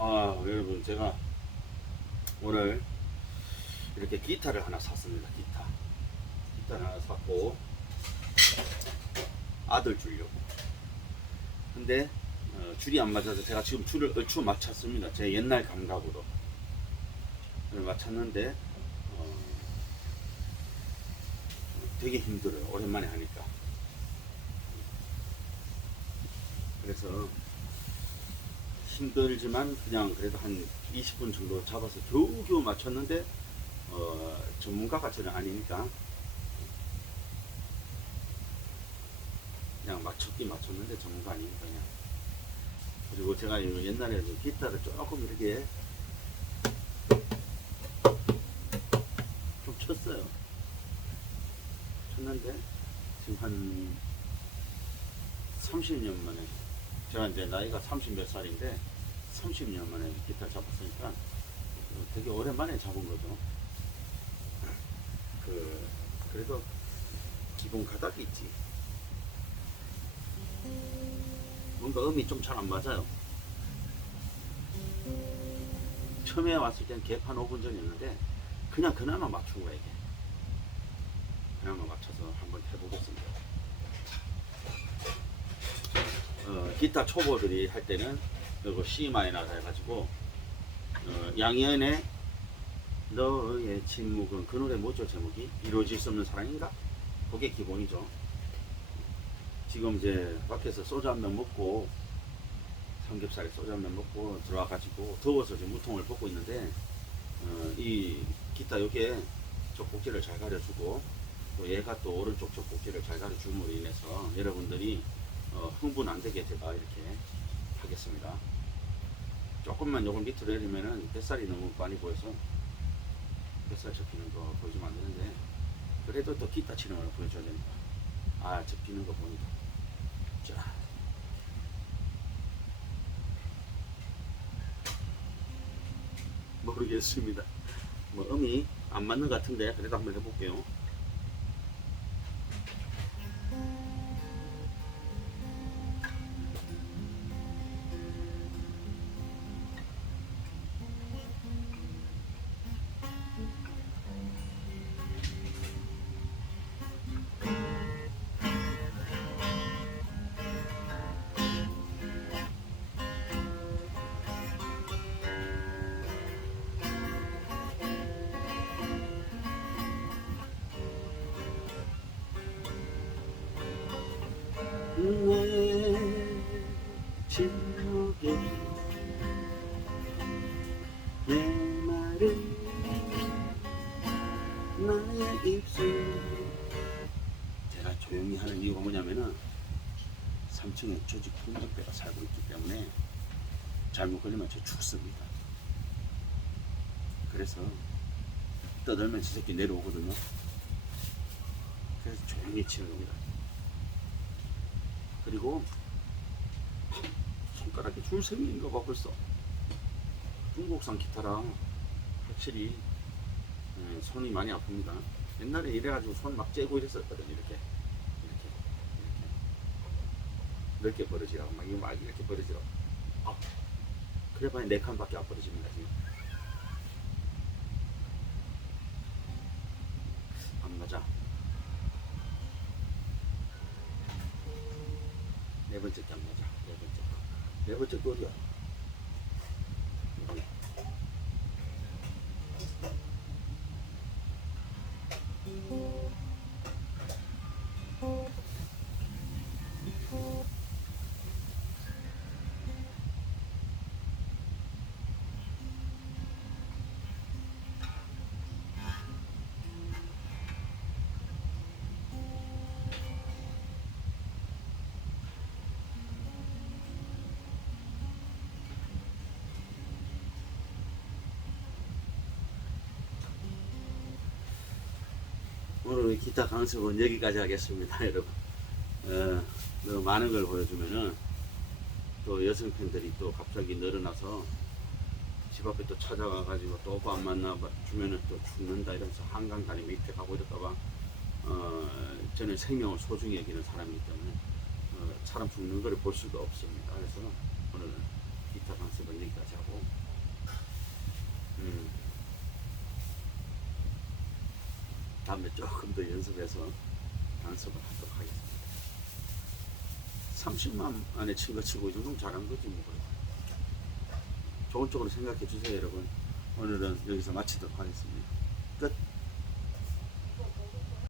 아 여러분 제가 오늘 이렇게 기타를 하나 샀습니다 기타. 기타를 하나 샀고 아들 주려고. 근데 어, 줄이 안 맞아서 제가 지금 줄을 얼추 맞췄습니다. 제 옛날 감각으로. 맞췄는데 어, 되게 힘들어요. 오랜만에 하니까. 그래서 힘들지만 그냥 그래도 한 20분 정도 잡아서 겨우겨우 맞췄는데 어, 전문가가 저는 아니니까. 그냥 맞췄긴 맞췄는데 전문가 아니니까 그냥. 그리고 제가 이 옛날에 그 기타를 조금 이렇게 좀 쳤어요. 쳤는데 지금 한 30년 만에 제가 이제 나이가 30 몇 살인데 30년 만에 기타 잡았으니까 되게 오랜만에 잡은 거죠. 그 그래도 기본 가닥이 있지. 뭔가 음이 좀 잘 안 맞아요. 처음에 왔을 땐 개판 5분 전이었는데 그냥 그나마 맞춘 거야 이게. 그나마 맞춰서 한번 해보겠습니다. 어, 기타 초보들이 할 때는 이거 C 마이너스 해가지고 어, 양현의 너의 침묵은 그 노래 뭐죠 제목이 이루어질 수 없는 사랑인가? 그게 기본이죠. 지금 이제 밖에서 소주 한 병 먹고 삼겹살에 소주 한 병 먹고 들어와가지고 더워서 지금 무통을 벗고 있는데 어, 이 기타 요게 젖꼭지를 잘 가려주고 또 얘가 또 오른쪽 젖꼭지를 잘 가려줌으로 인해서 여러분들이 어, 흥분 안 되게 제가 이렇게 하겠습니다. 조금만 요걸 밑으로 내리면은 뱃살이 너무 많이 보여서 뱃살 접히는 거 보여주면 안 되는데 그래도 또 기타 치는 걸 보여줘야 되니까 아 접히는 거 보니까 자 모르겠습니다. 뭐 음이 안 맞는 것 같은데 그래도 한번 해볼게요. 제가 조용히 하는 이유가 뭐냐면은 3층에 조직 풍작배가 살고 있기 때문에 잘못 걸리면 저 죽습니다. 그래서 떠들면 저 새끼 내려오거든요. 그래서 조용히 치는 겁니다 그리고 손가락에 줄 생긴 거봐 벌써. 중국산 기타랑 확실히 예, 손이 많이 아픕니다. 옛날에 이래가지고 손 막 째고 이랬었거든 이렇게. 이렇게 이렇게. 넓게 벌어지라고 막 이거 막 이렇게 벌어지라고. 아, 그래봐야 네 칸밖에 안 벌어집니다 지금 안 맞아 네 번째 장 맞아. 네 번째 거. 네 번째 거리 오늘 기타 강습은 여기까지 하겠습니다, 여러분. 어, 너무 많은 걸 보여주면은 또 여성 팬들이 또 갑자기 늘어나서 집 앞에 또 찾아와가지고 또 오빠 안 만나 주면은 또 죽는다 이러면서 한강 다리 밑에 가고 이럴까봐 어, 저는 생명을 소중히 여기는 사람이기 때문에 어, 사람 죽는 걸 볼 수가 없습니다. 그래서 오늘은 기타 강습을 여기까지 하고 다음에 조금 더 연습해서 강습을 하도록 하겠습니다. 30만 안에 친 거 치고 이 정도면 잘한 거지 뭐. 좋은 쪽으로 생각해 주세요 여러분. 오늘은 여기서 마치도록 하겠습니다. 끝.